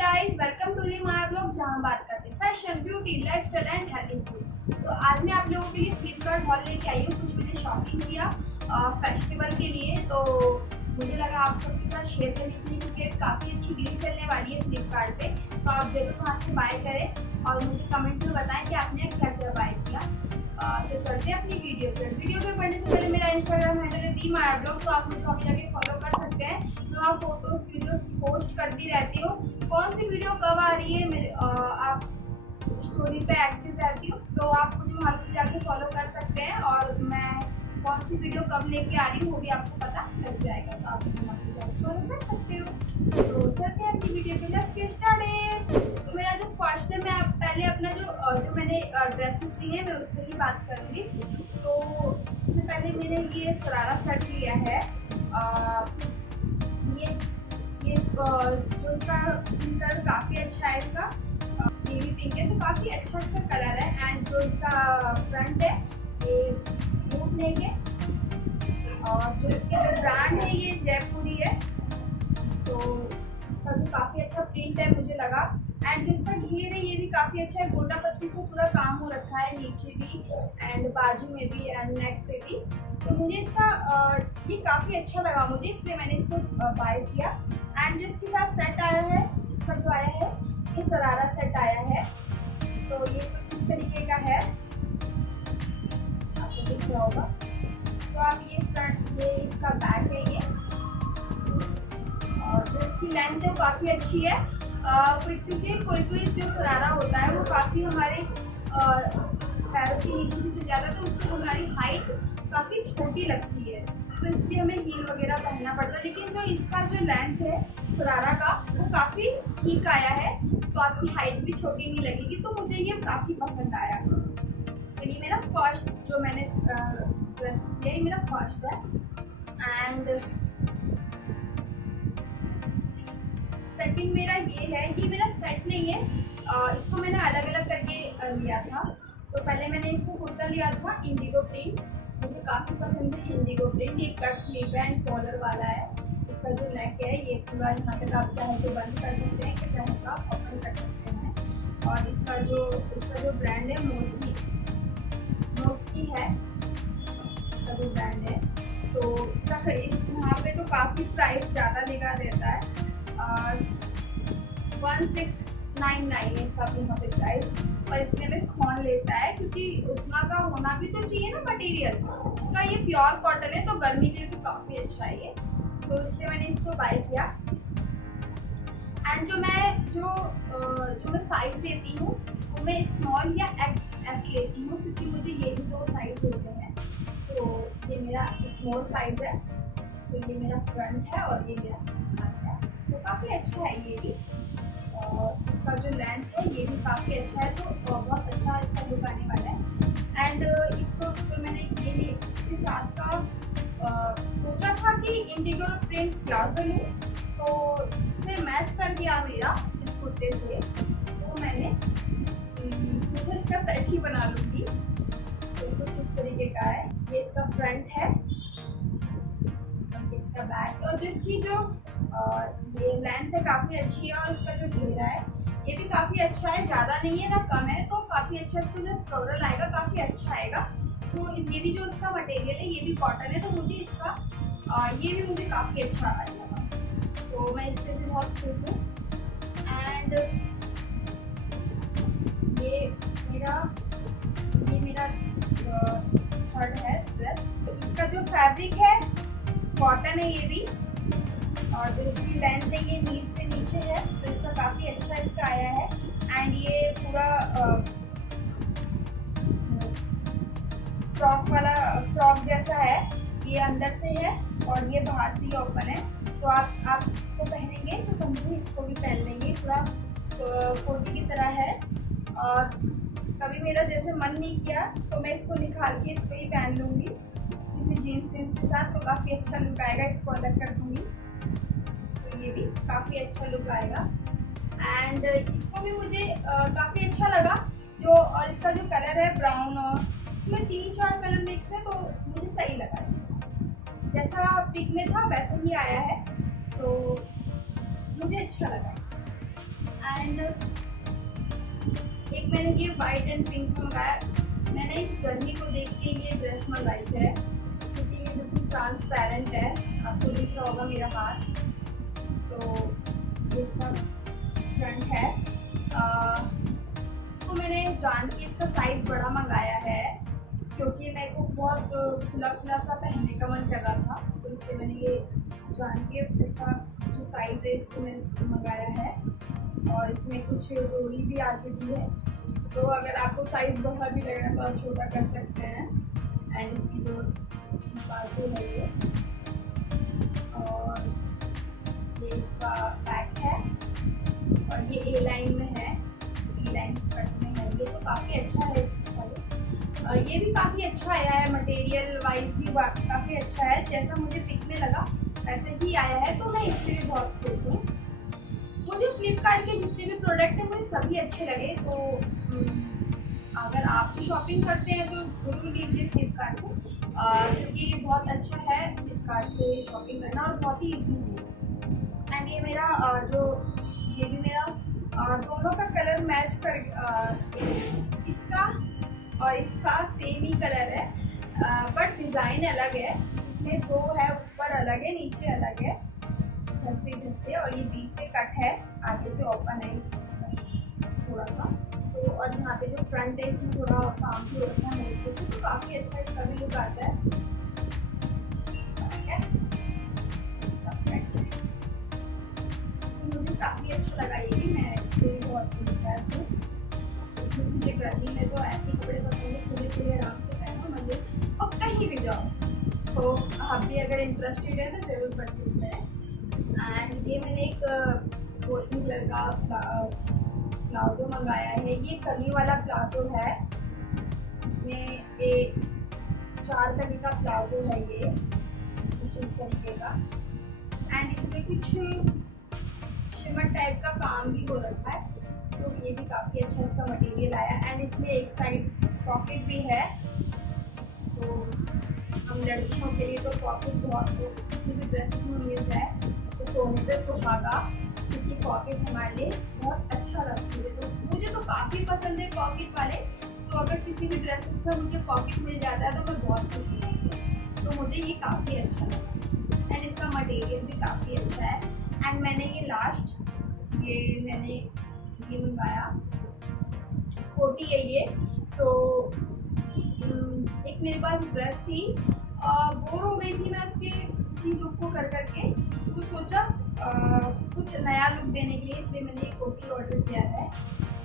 Guys, welcome to the my blog जहां हम बात करते हैं fashion, beauty, lifestyle and healthy food. तो आज मैं आप लोगों के लिए फ्लिपकार्ट हॉल लेके आई हूँ। कुछ मैंने शॉपिंग किया फेस्टिवल के लिए, तो मुझे लगा आप सबके साथ शेयर करनी चाहिए क्योंकि काफ़ी अच्छी डील चलने वाली है फ्लिपकार्ट पे। तो आप जरूर वहाँ से बाय करें और मुझे कमेंट में बताएं कि आपने क्या क्या बाय किया। तो चलते हैं अपनी वीडियो पे। वीडियो पे पढ़ने से पहले मेरा इंस्टाग्राम हैंडल है दी माया ब्लॉग, तो आप मुझे वहाँ जाके फॉलो कर सकते हैं। मैं वहाँ फोटोज वीडियोस पोस्ट करती रहती हूँ। कौन सी वीडियो कब आ रही है मेरे आप स्टोरी पे एक्टिव रहती हूँ, तो आप मुझे वहाँ पे जाके फॉलो कर सकते हैं और मैं कौन सी वीडियो कब लेके आ रही हूँ वो भी आपको पता लग जाएगा, तो आप मुझे वहाँ पे जाके फॉलो कर सकते हो। तो चलते हैं अपनी वीडियो पे, लेट्स गेट स्टार्टेड। तो मेरा जो फर्स्ट है, मैं पहले अपना जो मैंने ड्रेसेस ली है मैं उस पर ही बात करूँगी। तो सबसे पहले मैंने ये शरारा शर्ट लिया है। ये जो इसका कलर काफ़ी अच्छा है, इसका बेबी पिंक है, तो काफ़ी अच्छा इसका कलर है। एंड जो इसका फ्रंट है ये बूट नेक है और जो इसके जो ब्रांड है ये जयपुरी है। तो इसका जो काफ़ी अच्छा प्रिंट है मुझे लगा। एंड जो इसका घेर है ये भी काफ़ी अच्छा है, गोटा पत्ती से पूरा काम हो रखा है, नीचे भी एंड बाजू में भी एंड नेक पे भी। तो मुझे इसका ये काफ़ी अच्छा लगा मुझे, इसलिए मैंने इसको बाय किया। एंड जो इसके साथ सेट आया है, इसका जो आया है ये शरारा सेट आया है। तो ये कुछ इस तरीके का है, आपको दिख रहा होगा। तो आप ये फ्रंट, ये इसका बैक है ये, और जो इसकी लेंथ है काफ़ी अच्छी है। क्योंकि कोई जो शरारा होता है वो काफ़ी हमारे पैरों के नीचे भी चल जाता है, तो उससे हमारी हाइट काफ़ी छोटी लगती है, तो इसलिए हमें हील वगैरह पहनना पड़ता है। लेकिन जो इसका जो लेंथ है शरारा का वो काफ़ी ठीक आया है, तो आपकी हाइट भी छोटी नहीं लगेगी, तो मुझे ये काफ़ी पसंद आया। तो ये मेरा फर्स्ट जो मैंने ड्रेसेस लिया, ये मेरा फर्स्ट है। एंड सेकंड मेरा ये है, ये मेरा सेट नहीं है, इसको मैंने अलग अलग करके लिया था। तो पहले मैंने इसको कुर्ता लिया था इंडिगो प्रिंट, मुझे काफ़ी पसंद है इंडिगो प्रिंट। ये कट स्लीव है एंड कॉलर वाला है। इसका जो नेक है ये पूरा यहाँ तक आप चाहे तो बंद कर सकते हैं, कि चाहे तो आप ओपन कर सकते हैं। और इसका जो ब्रांड है मोस्की है, इसका जो ब्रांड है। तो इसका इस यहाँ पे तो काफ़ी प्राइस ज़्यादा दिखा देता है, 1699 है इसका यहाँ पे प्राइस, और इतने में कौन लेता है, क्योंकि उतना का होना भी तो चाहिए ना मटेरियल। इसका ये प्योर कॉटन है, तो गर्मी के लिए तो काफ़ी अच्छा है ये, तो इसलिए मैंने इसको बाय किया। एंड जो मैं साइज़ लेती हूँ वो मैं स्मॉल या XS लेती हूँ, क्योंकि मुझे ये भी दो साइज़ होते हैं। तो ये मेरा स्मॉल साइज़ है, तो ये मेरा फ्रंट है और ये मेरा बैक है, तो काफ़ी अच्छा है ये भी। और इसका जो लेंथ है ये भी काफ़ी अच्छा है, तो बहुत अच्छा इसका लुक आने वाला है। एंड इसको जो मैंने ये इसके साथ का सोचा था कि इंडिगो प्रिंट प्लाजो लूँ, तो इससे मैच कर दिया मेरा इस कुर्ते से, तो मैंने मुझे इसका सेट ही बना लूँगी। तो कुछ इस तरीके का है, ये इसका फ्रंट है, इसका बैक, और जो इसकी जो ये लेंथ है काफ़ी अच्छी है, और इसका जो घेरा है ये भी काफ़ी अच्छा है, ज़्यादा नहीं है ना कम है, तो काफ़ी अच्छा इसका जो फ्लोरल आएगा काफ़ी अच्छा आएगा। तो ये भी जो इसका मटेरियल है ये भी कॉटन है, तो मुझे इसका ये भी मुझे काफ़ी अच्छा लगा, तो मैं इससे भी बहुत खुश हूँ। एंड ये मेरा थर्ड है ड्रेस। तो इसका जो फैब्रिक है कॉटन है ये भी, और जो इसकी लेंथ है ये नीचे से नीचे है, तो इसका काफ़ी अच्छा इसका आया है। एंड ये पूरा फ्रॉक जैसा है, ये अंदर से है और ये बाहर से ही ओपन है, तो आप इसको पहनेंगे तो समझो इसको भी पहन लेंगे, पूरा कोटी की तरह है। और कभी मेरा जैसे मन नहीं किया तो मैं इसको निकाल के इसको ही पहन लूँगी किसी जीन्स के साथ, तो काफ़ी अच्छा लुक आएगा। इसको अलग कर दूँगी तो ये भी काफ़ी अच्छा लुक आएगा। एंड इसको भी मुझे काफ़ी अच्छा लगा जो, और इसका जो कलर है ब्राउन, और इसमें 3-4 कलर मिक्स है, तो मुझे सही लगा, जैसा पिक में था वैसे ही आया है, तो मुझे अच्छा लगा। एंड एक मैंने ये वाइट एंड पिंक मंगाया। मैंने इस गर्मी को देख के ये ड्रेस मंगाई है क्योंकि ये बिल्कुल ट्रांसपेरेंट है, आपको दिख रहा होगा मेरा हाथ। तो ये इसका फ्रंट है। इसको मैंने जान के इसका साइज़ बड़ा मंगाया है क्योंकि मेरे को बहुत खुला खुला सा पहनने का मन कर रहा था, तो इसलिए मैंने ये जान के इसका जो साइज़ है इसको मैंने मंगाया है। और इसमें कुछ डोरी भी आती भी है, तो अगर आपको साइज़ बड़ा भी लग रहा है तो आप छोटा कर सकते हैं। एंड इसकी जो बाजू है ये, और ये इसका बैक है और ये ए लाइन में है, ई लाइन कट में है। ये तो काफ़ी अच्छा है इसका ये भी काफ़ी अच्छा आया है, मटेरियल वाइज भी काफ़ी अच्छा है। जैसा मुझे पिक में लगा वैसे ही आया है, तो मैं इससे भी बहुत खुश हूँ। मुझे फ्लिपकार्ट के जितने भी प्रोडक्ट हैं मुझे सभी अच्छे लगे। तो अगर आप भी शॉपिंग करते हैं तो ज़रूर लीजिए फ्लिपकार्ट से, क्योंकि ये बहुत अच्छा है फ्लिपकार्ट से शॉपिंग करना और बहुत ही ईजी है। एंड ये मेरा ये भी मेरा दोनों का कलर मैच कर इसका और इसका सेम ही कलर है, बट डिज़ाइन अलग है। इसमें दो है, ऊपर अलग है नीचे अलग है, इधर से और ये बीच से कट है, आगे से ओपन है थोड़ा सा। तो और यहाँ पे जो फ्रंट है इसमें थोड़ा काम भी होता है मोटो से, तो काफ़ी अच्छा इसका भी लुक आता है। इसका फ्रंट मुझे काफ़ी अच्छा लगा, ये भी मैं इससे बहुत इम्प्रेस हूँ। मुझे गर्मी में तो ऐसे कपड़े पसंद है, खुले खुले आराम से पहनो मजे और कहीं भी जाओ। तो आप भी अगर इंटरेस्टेड है तो ज़रूर परचेज करें। एंड ये मैंने एक गोल्डन कलर का प्लाजो मंगाया है। ये कली वाला प्लाजो है, इसमें ये 4 कली का प्लाजो है, ये कुछ इस तरीके का। एंड इसमें कुछ शिमर टाइप का काम भी हो रखा है, तो ये भी काफ़ी अच्छा इसका मटेरियल आया। एंड इसमें एक साइड पॉकेट भी है, तो हम लड़कियों के लिए तो पॉकेट बहुत किसी भी ड्रेसेस में मिल जाए तो सोने पे सुहागा, क्योंकि पॉकेट हमारे लिए बहुत अच्छा लगता है। मुझे तो काफ़ी पसंद है पॉकेट वाले, तो अगर किसी भी ड्रेसेस में मुझे पॉकेट मिल जाता है तो मैं बहुत खुश होती, तो मुझे ये काफ़ी अच्छा लगा। एंड इसका मटेरियल भी काफ़ी अच्छा है। एंड मैंने ये मैंने ये मंगाया, कोटी है ये। तो एक मेरे पास ड्रेस थी, बोर हो गई थी मैं उसके उसी लुक को कर करके, तो सोचा कुछ नया लुक देने के लिए, इसलिए मैंने ये कोटी ऑर्डर किया है।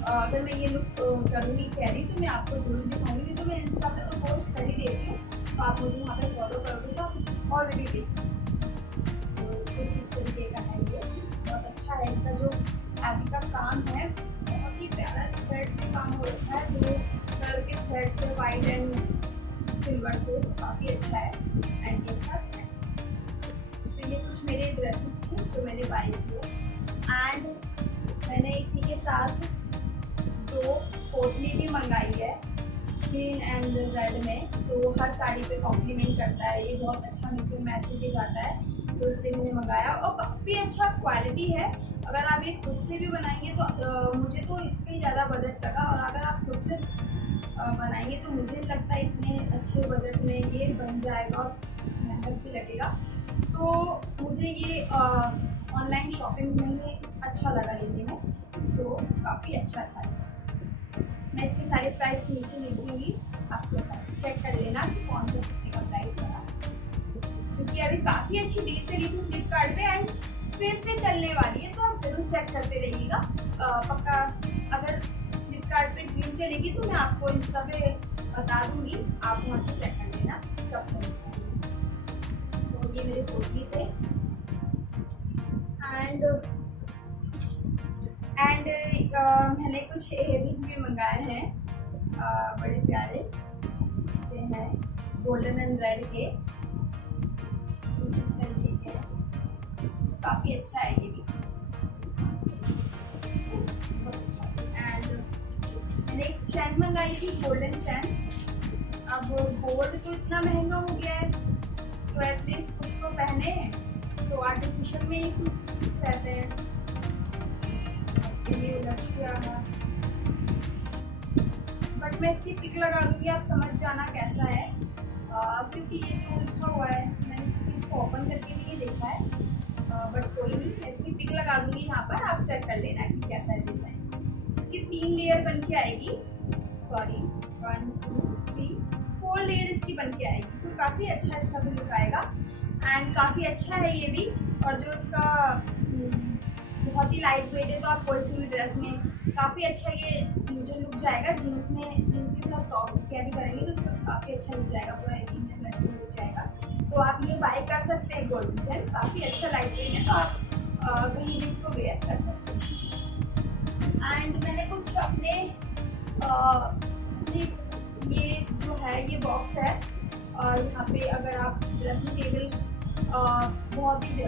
अगर मैं ये लुक करूँगी कैरी तो मैं आपको जरूर दिखाऊंगी, तो मैं इंस्टा पे तो पोस्ट कर ही देती हूँ, तो आप मुझे वहाँ पे फॉलो करोगे तो आप ऑलरेडी देखिए। तो कुछ इस तरीके का है, ये बहुत अच्छा है। इसका जो आगे का काम है बहुत ही प्यारा थ्रेड से काम हो रखा है, ब्लू कलर के थ्रेड से, वाइट एंड सिल्वर से, तो काफ़ी अच्छा है। एंड इसका तो ये कुछ मेरे ड्रेसेस थे जो मैंने बाई किए। एंड मैंने इसी के साथ 2 पोटली भी मंगाई है, ग्रीन एंड रेड में, तो हर साड़ी पे कॉम्प्लीमेंट करता है, ये बहुत अच्छा मिक्स एंड मैच होके जाता है, तो इसलिए मैंने मंगाया। और काफ़ी अच्छा क्वालिटी है। अगर आप ये खुद से भी बनाएंगे तो मुझे तो इसके ही ज़्यादा बजट लगा, और अगर आप खुद से बनाएंगे तो मुझे लगता है इतने अच्छे बजट में ये बन जाएगा और मेहनत भी लगेगा। तो मुझे ये ऑनलाइन शॉपिंग में ही अच्छा लगा लेने में, तो काफ़ी अच्छा था। मैं इसके सारे प्राइस नीचे लिख दूँगी, आप चेक कर लेना कि कौन सा कितने का प्राइस पड़ा, क्योंकि अभी काफ़ी अच्छी डील चली थी फ्लिपकार्ट पे एंड फिर से चलने वाली है, तो आप जरूर चेक करते रहिएगा। पक्का अगर फ्लिपकार्ट पे डील चलेगी तो मैं आपको इंस्टा पे बता दूँगी, आप वहाँ से चेक कर लेना कब चलेगा। तो ये मेरे पोटली थे। एंड मैंने कुछ इयररिंग भी मंगाए हैं, बड़े प्यारे से हैं, गोल्डन एंड रेड के, कुछ इस तरीके के, काफ़ी अच्छा है ये भी, बहुत अच्छा। एंड मैंने एक चैन मंगाई थी, गोल्डन चैन। अब गोल्ड तो इतना महंगा हो गया है, तो एटलीस्ट कुछ तो पहने, तो आर्टिफिशियल में ही कुछ रहते हैं। ये उलझ गया है, बट मैं इसकी पिक लगा दूंगी, आप समझ जाना कैसा है। क्योंकि ये जो उलझा हुआ है, मैंने इसको ओपन करके नहीं देखा है, बट कोई नहीं, मैं इसकी पिक लगा दूंगी यहाँ पर, आप चेक कर लेना कि कैसा है डिजाइन। इसकी 3 लेयर बन के आएगी, सॉरी 1 2 3 4 लेयर इसकी बन के आएगी। तो काफ़ी अच्छा इसका भी लुक आएगा एंड काफ़ी अच्छा है ये भी। और जो इसका बहुत ही लाइट वेट है, तो आप कोई सी भी ड्रेस में काफ़ी अच्छा ये जो लुक जाएगा। जीन्स के साथ टॉप कैरी करेंगे तो उसका काफ़ी अच्छा लुक जाएगा, पूरा इंडियन फैशन लुक जाएगा। तो आप ये बाय कर सकते हैं गोल्डन जेल, काफ़ी अच्छा लाइट वेट है, तो आप कहीं भी इसको वेयर कर सकते हैं। एंड मैंने कुछ अपने ये जो है ये बॉक्स है, और यहाँ पे अगर आप ड्रेसिंग टेबल बहुत ही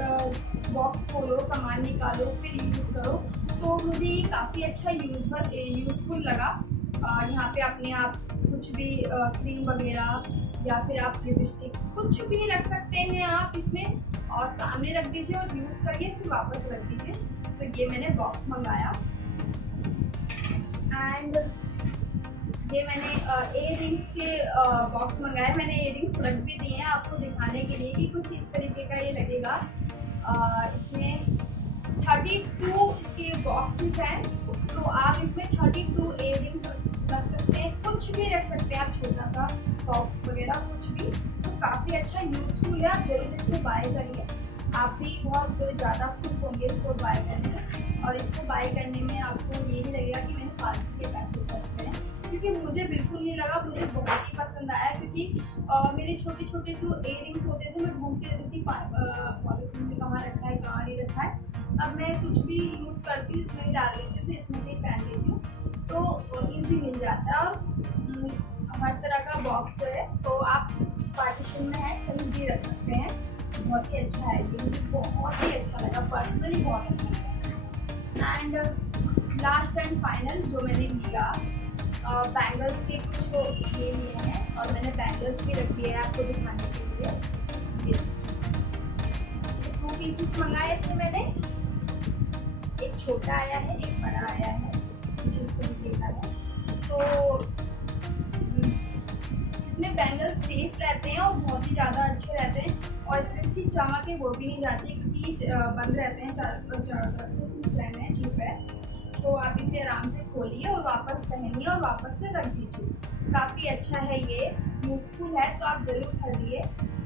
बॉक्स खोलो, सामान निकालो, फिर यूज़ करो, तो मुझे ये काफ़ी अच्छा यूज़फुल लगा। यहाँ पे अपने आप कुछ भी क्रीम वगैरह या फिर आप लिपस्टिक कुछ भी रख सकते हैं आप इसमें, और सामने रख दीजिए और यूज़ करिए, फिर वापस रख दीजिए। तो ये मैंने बॉक्स मंगाया। एंड ये मैंने इयररिंग्स के बॉक्स मंगाए। मैंने इयररिंग्स रख भी दिए हैं आपको दिखाने के लिए कि कुछ इस तरीके का ये लगेगा। इसमें 32 इसके बॉक्सेस हैं, तो आप इसमें 32 इयररिंग्स रख सकते हैं, कुछ भी रख सकते हैं आप, छोटा सा बॉक्स वगैरह कुछ भी। तो काफ़ी अच्छा यूज़फुल है, आप जरूर इसको बाय करिए। आप भी बहुत ज़्यादा खुश होंगे इसको बाय करने में, और इसको बाय करने में आपको ये नहीं लगेगा कि मैंने फालतू के पैसे खर्च करें, क्योंकि मुझे बिल्कुल नहीं लगा, मुझे बहुत ही पसंद आया। क्योंकि मेरे छोटे छोटे जो इयररिंग्स होते थे, मैं ढूंढती रहती थी पॉलिथीन में कहाँ रखा है कहाँ नहीं रखा है। अब मैं कुछ भी यूज़ करती हूँ इसमें डाल लेती हूँ, फिर इसमें से ही पहन लेती हूँ, तो ईजी मिल जाता है। और हर तरह का बॉक्स है, तो आप पार्टीशन में है कहीं भी रख सकते हैं। बहुत ही अच्छा है ये, मुझे बहुत ही अच्छा लगा, पर्सनली बहुत अच्छा लगा। एंड लास्ट एंड फाइनल जो मैंने लिया, बैंगल्स के कुछ ये लिए हैं, और मैंने बैंगल्स भी रख दिए हैं आपको दिखाने के लिए। ये 2 पीसेस मंगाए थे मैंने, एक छोटा आया है एक बड़ा आया है, कुछ इस तरीके का है। तो इसमें बैंगल्स सेफ रहते हैं और बहुत ही ज़्यादा अच्छे रहते हैं, और इसमें इसकी चमक है वो भी नहीं जाती, क्योंकि ये बंद रहते हैं चारों तरफ से, चैन है, जिप है। तो आप इसे आराम से खोलिए और वापस पहनिए और वापस से रख दीजिए। काफ़ी अच्छा है ये, यूज़फुल है, तो आप ज़रूर खरीदिए,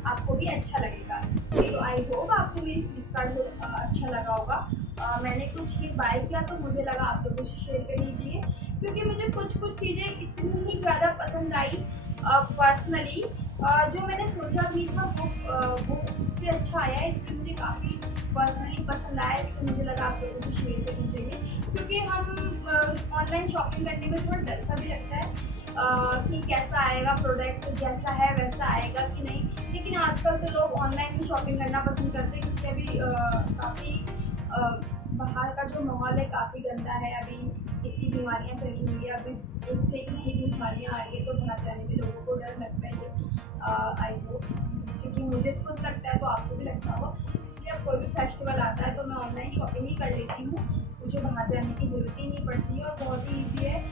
आपको भी अच्छा लगेगा। तो आई होप आपको मेरी फ्लिपकार्ट अच्छा लगा होगा। मैंने कुछ ये बाय किया तो मुझे लगा आप लोगों से शेयर करनी चाहिए, क्योंकि मुझे कुछ चीज़ें इतनी ही ज़्यादा पसंद आई पर्सनली, जो मैंने सोचा भी था वो इससे अच्छा आया है, इसलिए मुझे काफ़ी पर्सनली पसंद आया, इसलिए मुझे लगा आप लोगों से शेयर करनी चाहिए। क्योंकि हम ऑनलाइन शॉपिंग करने में थोड़ा डर सा भी लगता है कि कैसा आएगा प्रोडक्ट, जैसा है वैसा आएगा कि नहीं। लेकिन आजकल तो लोग ऑनलाइन ही शॉपिंग करना पसंद करते हैं, क्योंकि अभी काफ़ी बाहर का जो माहौल है काफ़ी गंदा है। अभी इतनी बीमारियां चली हुई है, अभी एक से एक नई बीमारियां आ रही है, तो बाहर जाने में लोगों को डर लगता है। आई होप, क्योंकि मुझे खुद लगता है तो आपको भी लगता होगा, इसलिए अब कोई भी फेस्टिवल आता है तो मैं ऑनलाइन शॉपिंग ही कर लेती हूँ, मुझे बाहर जाने की ज़रूरत ही नहीं पड़ती है, और बहुत ही ईजी है।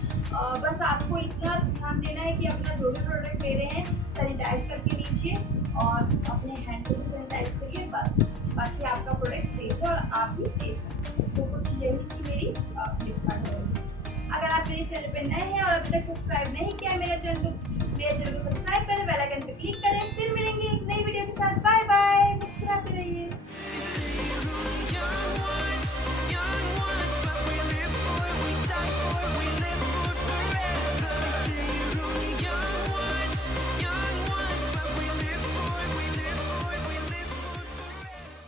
बस आपको इतना ध्यान देना है कि अपना जो भी प्रोडक्ट ले रहे हैं सैनिटाइज करके लीजिए, और अपने हैंड को भी सैनिटाइज करिए, बस बाकी आपका प्रोडक्ट सेफ है और आप भी सेफ हैं। तो कुछ यही थी मेरी फ्लिपकार्ट है। अगर आप मेरे चैनल पर नए हैं और अभी तक सब्सक्राइब नहीं किया है मेरे चैनल को सब्सक्राइब करें, बेल आइकन पर क्लिक करें। फिर मिलेंगे एक नई वीडियो के साथ। Bye bye.